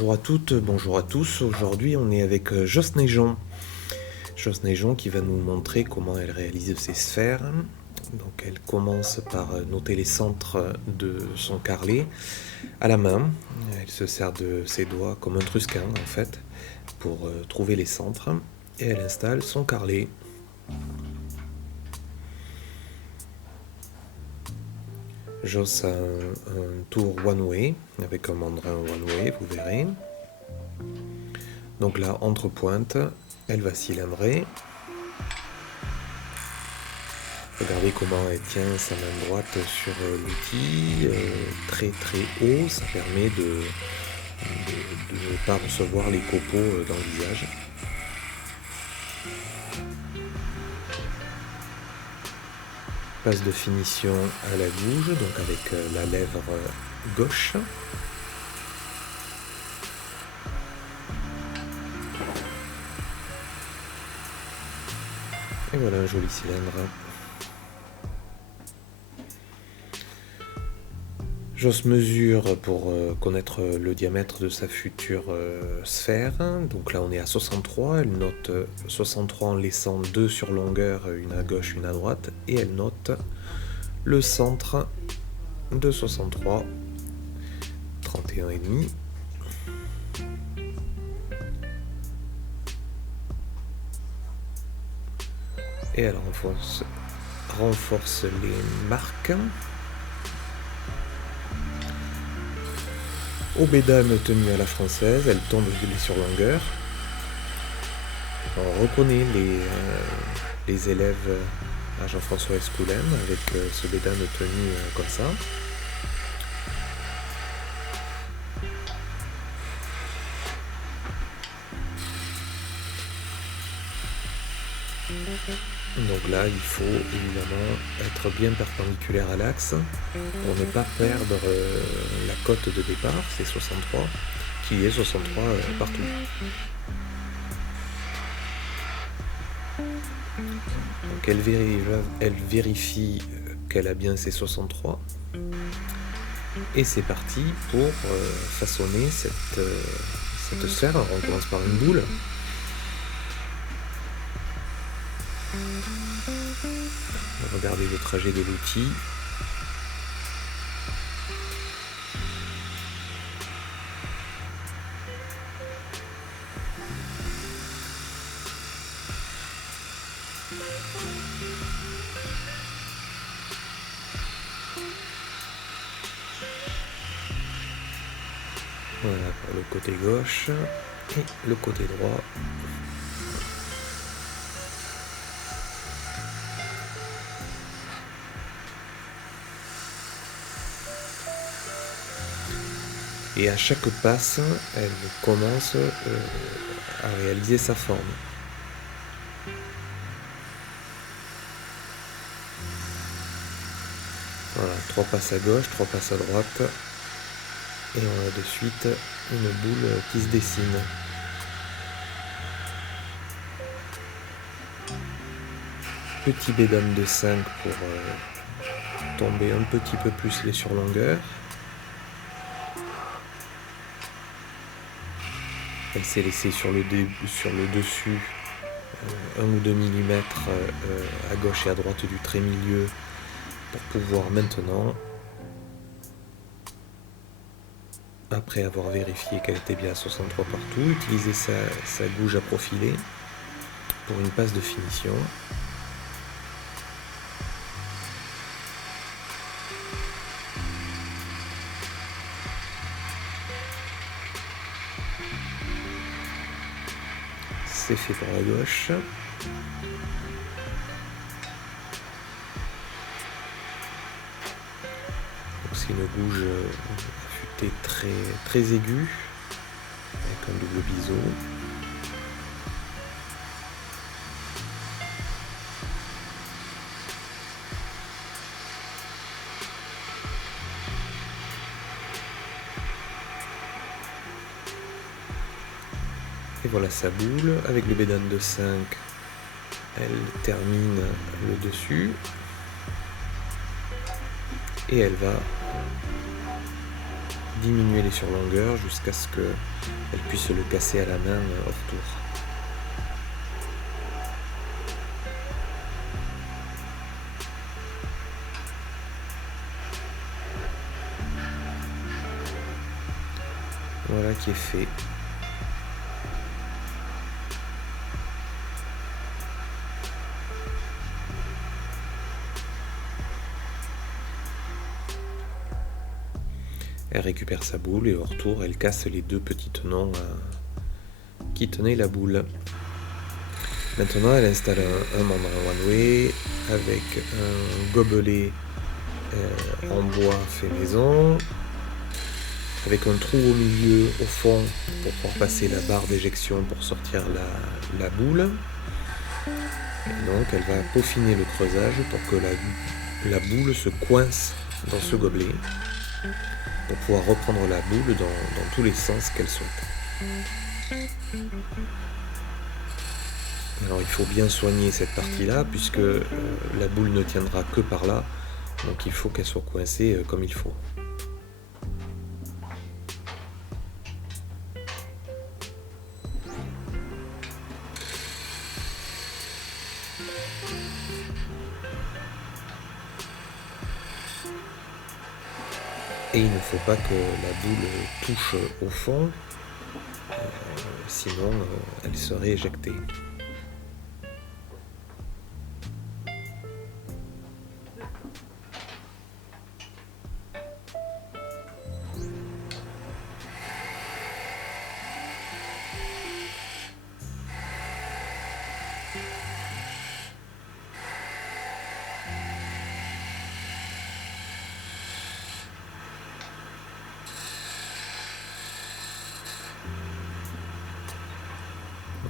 Bonjour à toutes, bonjour à tous. Aujourd'hui, on est avec Joss Neigeon. Joss Neigeon qui va nous montrer comment elle réalise ses sphères. Donc, elle commence par noter les centres de son carrelet à la main. Elle se sert de ses doigts comme un trusquin en fait pour trouver les centres et elle installe son carrelet. Joss a un tour one way avec un mandrin one way, vous verrez. Donc là, entre pointes, elle va cylindrer. Regardez comment elle tient sa main droite sur l'outil, très très haut, ça permet de ne pas recevoir les copeaux dans le visage. Passe de finition à la gouge, donc avec la lèvre gauche. Et voilà un joli cylindre. Joss mesure pour connaître le diamètre de sa future sphère. Donc là on est à 63, elle note 63 en laissant 2 sur longueur, une à gauche, une à droite. Et elle note le centre de 63, 31,5. Et elle renforce les marques. Au bédane tenu à la française, elle tombe les surlongueurs. On reconnaît les élèves à Jean-François Escoulin avec ce bédane tenu comme ça. Donc là, il faut évidemment être bien perpendiculaire à l'axe pour ne pas perdre la cote de départ, c'est 63, qui est 63 partout. Donc elle vérifie qu'elle a bien ses 63. Et c'est parti pour façonner cette sphère. Alors, on commence par une boule. Regardez le trajet de l'outil. Voilà pour le côté gauche et le côté droit. Et à chaque passe, elle commence à réaliser sa forme. Voilà, 3 passes à gauche, 3 passes à droite. Et on a de suite une boule qui se dessine. Petit bédane de 5 pour tomber un petit peu plus les surlongueurs. Elle s'est laissée sur le dessus 1 ou 2 mm à gauche et à droite du trait milieu pour pouvoir maintenant, après avoir vérifié qu'elle était bien à 63 partout, utiliser sa gouge à profiler pour une passe de finition. C'est fait pour la gauche. C'est une gouge affûtée très aiguë avec un double biseau. Et voilà sa boule avec le bédane de 5. Elle termine le dessus et elle va diminuer les surlongueurs jusqu'à ce qu'elle puisse le casser à la main hors tour. Voilà qui est fait. Elle récupère sa boule et au retour, elle casse les deux petits tenons qui tenaient la boule. Maintenant, elle installe un mandrin one-way avec un gobelet en bois fait maison, avec un trou au milieu, au fond, pour pouvoir passer la barre d'éjection pour sortir la boule. Et donc, elle va peaufiner le creusage pour que la boule se coince dans ce gobelet, pour pouvoir reprendre la boule dans tous les sens qu'elle souhaite. Alors il faut bien soigner cette partie-là, puisque la boule ne tiendra que par là, donc il faut qu'elle soit coincée comme il faut. Et il ne faut pas que la boule touche au fond, sinon elle serait éjectée.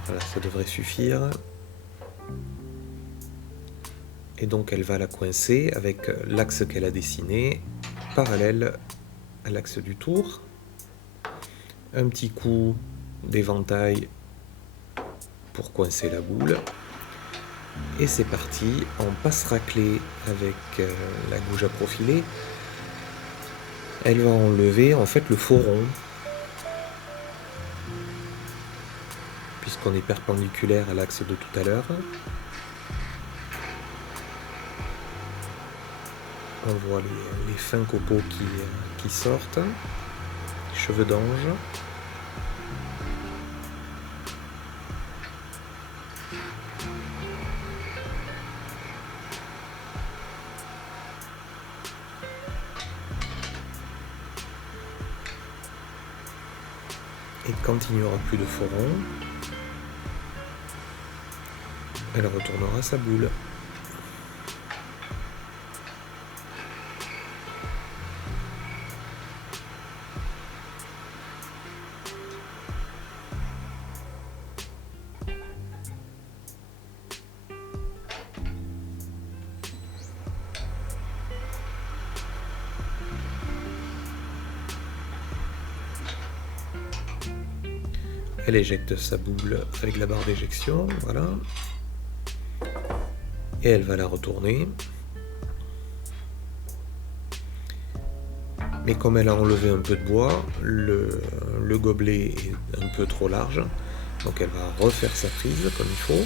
Voilà, ça devrait suffire. Et donc elle va la coincer avec l'axe qu'elle a dessiné, parallèle à l'axe du tour. Un petit coup d'éventail pour coincer la boule. Et c'est parti, on passe raclée avec la gouge à profiler. Elle va enlever en fait le faux rond, puisqu'on est perpendiculaire à l'axe de tout à l'heure. On voit les fins copeaux qui sortent, les cheveux d'ange. Et quand il n'y aura plus de faux rond, elle retournera sa boule. Elle éjecte sa boule avec la barre d'éjection, voilà. Et elle va la retourner. Mais comme elle a enlevé un peu de bois, le gobelet est un peu trop large. Donc elle va refaire sa prise comme il faut.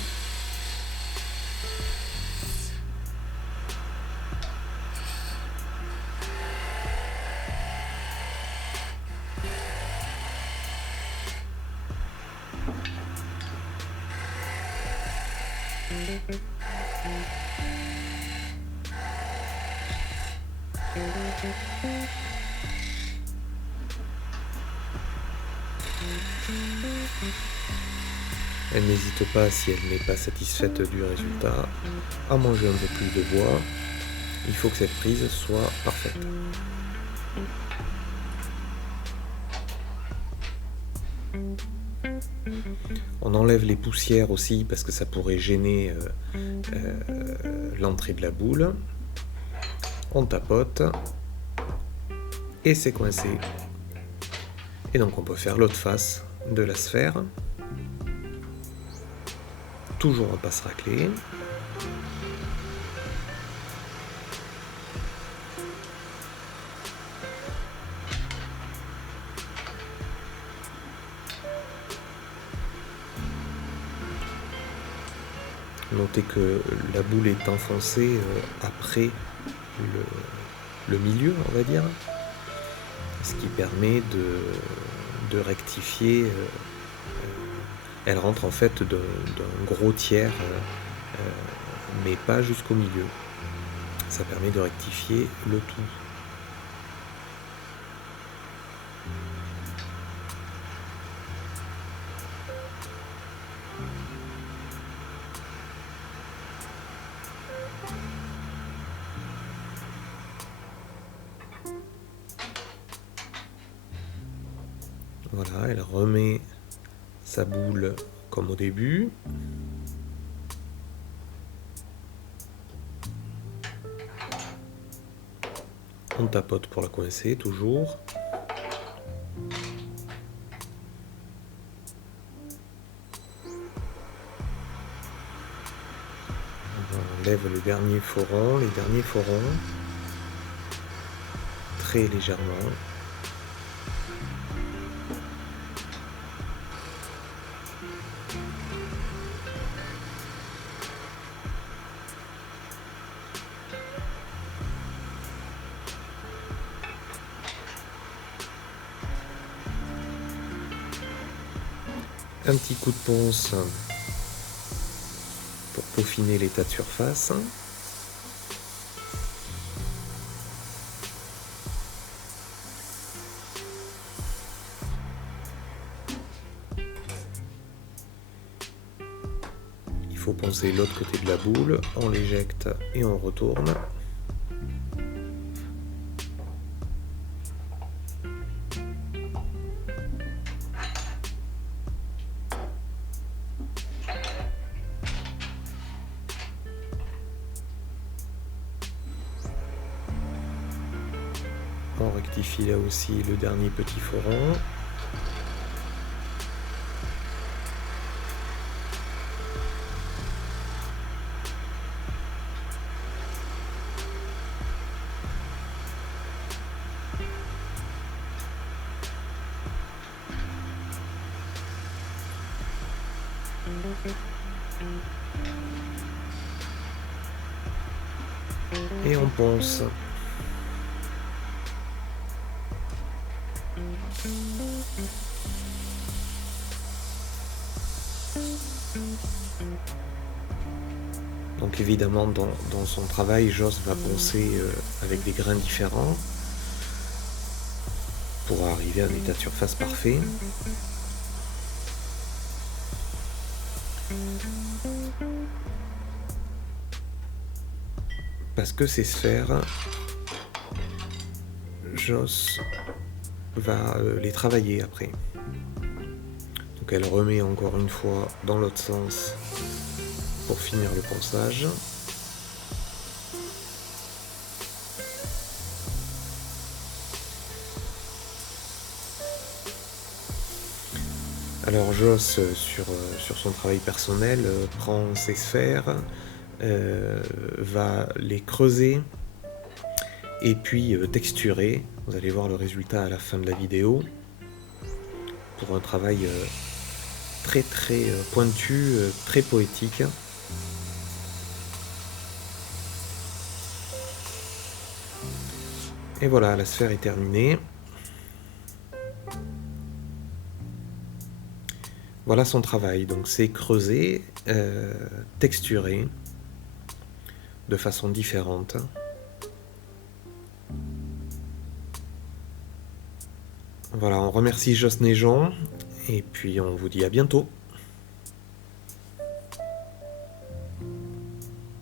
Elle n'hésite pas, si elle n'est pas satisfaite du résultat, à manger un peu plus de bois. Il faut que cette prise soit parfaite. On enlève les poussières aussi parce que ça pourrait gêner l'entrée de la boule. On tapote et c'est coincé. Et donc on peut faire l'autre face de la sphère. Toujours en passe raclée. Notez que la boule est enfoncée après le milieu, on va dire, ce qui permet de rectifier. Elle rentre en fait d'un gros tiers, mais pas jusqu'au milieu. Ça permet de rectifier le tout. Voilà, elle remet sa boule comme au début. On tapote pour la coincer, toujours. On enlève le dernier foron, les derniers forons, très légèrement. Un petit coup de ponce pour peaufiner l'état de surface. Il faut poncer l'autre côté de la boule, on l'éjecte et on retourne. On rectifie là aussi le dernier petit foron. Et on ponce. Donc évidemment dans son travail, Joss va poncer avec des grains différents pour arriver à un état de surface parfait. Parce que ces sphères, Joss va les travailler après. Donc elle remet encore une fois dans l'autre sens pour finir le ponçage. Alors Joss, sur son travail personnel, prend ces sphères, va les creuser et puis texturer. Vous allez voir le résultat à la fin de la vidéo pour un travail très pointu, très poétique. Et voilà, la sphère est terminée. Voilà son travail, donc c'est creuser, texturer de façon différente. Voilà, on remercie Joss Neigeon et puis on vous dit à bientôt.